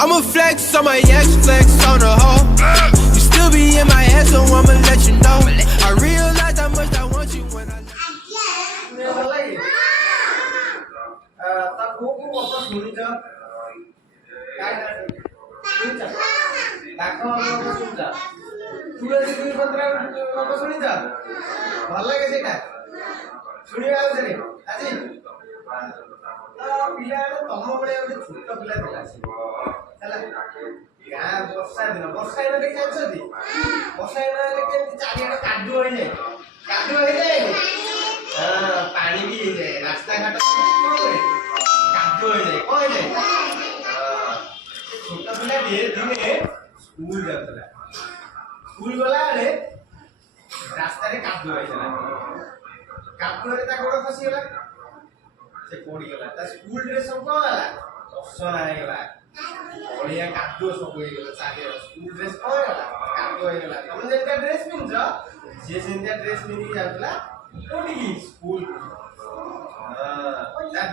I'ma flex on my ex, flex on the hoe. You still be in my head, so I'ma let you know. I realize how much I want you when I. पानी भी रास्ता घाट कादुओ छोट पिला दिने school जाता school गला रास्ता कादुओ कादुओ गोड़ खसीगला से पड़ीगला स्कूल ड्रेस सब कौन है असना होगा बढ़िया कादुओ सब चारिए स्कूल ड्रेस कौन है कादुओ तुम जेटा ड्रेस पिंध सी सेंटा ड्रेस पिंधि जाता कोटी स्कूल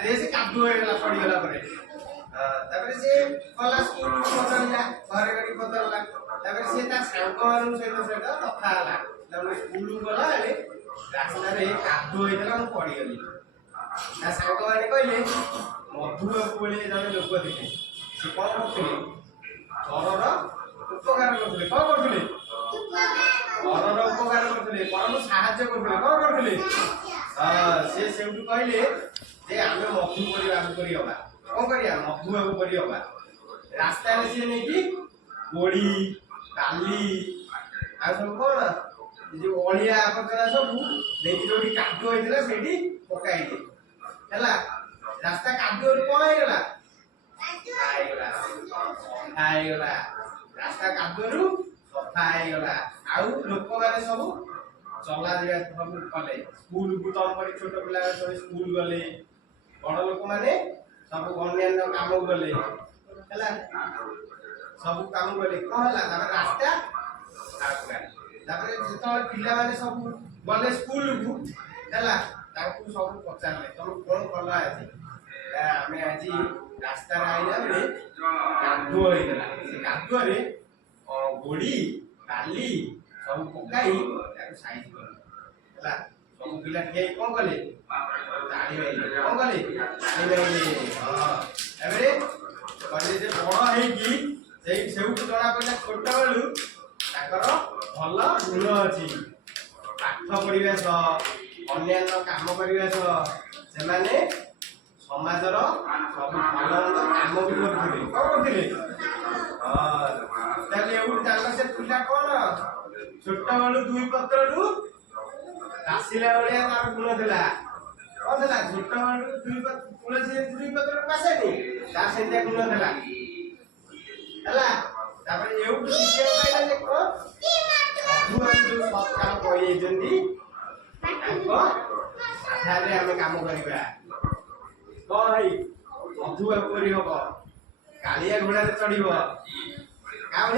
ड्रेस कादुओ पड़ीगला से कला स्कूल बदलला घरे गरी बदलला से सांग मान सहित कथा स्कूल गला रास्ता कादुओ पड़ीगली सांग मैंने कहले मधुबाबू जन लोक देखे से कौन करते घरर उपकार करते कौन करते घरर उपकार करते परम साहाଯ୍य करते कौन करते से कहले जे आम मधु करवा कौन करिया मधुबाबू करवा रास्ता सी नहीं गोड़ी डाली आ सब कौन जो अलिया आवर्जना सब देखी जो कादुओ होता से पकाई रास्ता कादुओ कौन होगा रास्ता कादुओ सफा होगा आउ लोक मैंने सब चला जा सब कले स्कूल को तम पर छोट पिला सब स्कूल गले बड़ लोक मैंने सब अन्य काम गले सब काम गले कौन है रास्ता जो पिला मैंने सब गले स्कूल को सब पचारे तुम कौन कल आज आम आज रास्ता आईला बेले कादुओ होता से कादुओ गोड़ी डाली सब पकाई साइज कर सब पिला ठिया कौन कले ताली मारे कौन कले कहले बड़ हो जना पड़ा छोट बेलू भल गुण अच्छी पाठ पढ़ा सह अन्य काम करने से समाजर सब भल कम भी करते कौन करते से पिला कौन छोट बेलू दुई पत्र आसला भाया तार गुण था कौन था छोट बेलू तुलसी दुई पत्र आसेनी तार से गुण था सब काम कही आधार कम करवा कौन है मधुबाबू कर कालिया घोड़ा चढ़ क्या हम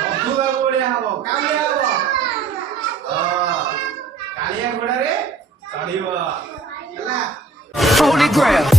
मधुबाबू भाया हम क्या कालिया घोड़ा चढ़ Holy grail.